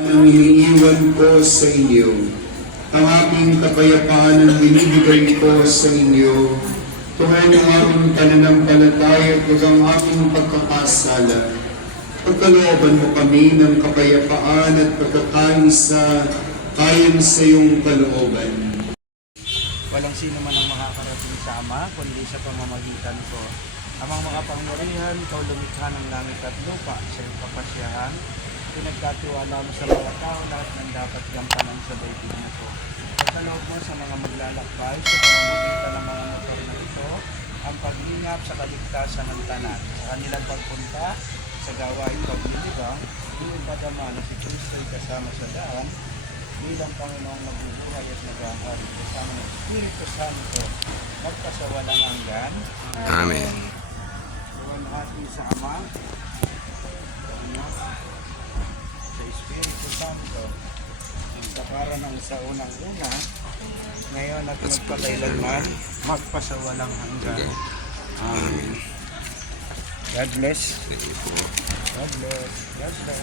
Ang iniiwan ko sa inyo, ang aking kapayapaan ang binibigay ko sa inyo, tuwing ang aming pananampalataya at ang aming pagkakasala. Pagkalooban mo kami ng kapayapaan at pagkakaisa ayon sa iyong kalooban. Walang sino man ang makakarating sa Ama, kundi sa pamamagitan ko. Amang mga pangyarihan, ikaw lumikha ng langit at lupa sa iyong kapasyahan. Pinagkatiwala mo sa mga tao lahat ng dapat gampanan sa daigdig na ito. Pagkaloob mo sa mga maglalakbay sa pamamagitan ng mga motor na ito, ang paglingap sa kaligtasan ng tanan. Sa kanilang pagpunta sa gawain paglilibang, ipadama na si Kristo'y kasama sa daan, bilang Panginoong magbubuhay at naghahari kasama ng Espiritu Santo, magpasawalang hanggan. Amen. Suwalhati sa Ama, sa Espiritu Santo, ang kapara ng sa unang-una, ngayon at magpakailanman, magpasawalang hanggan. Amen. God bless. Thank you po. God bless. God bless.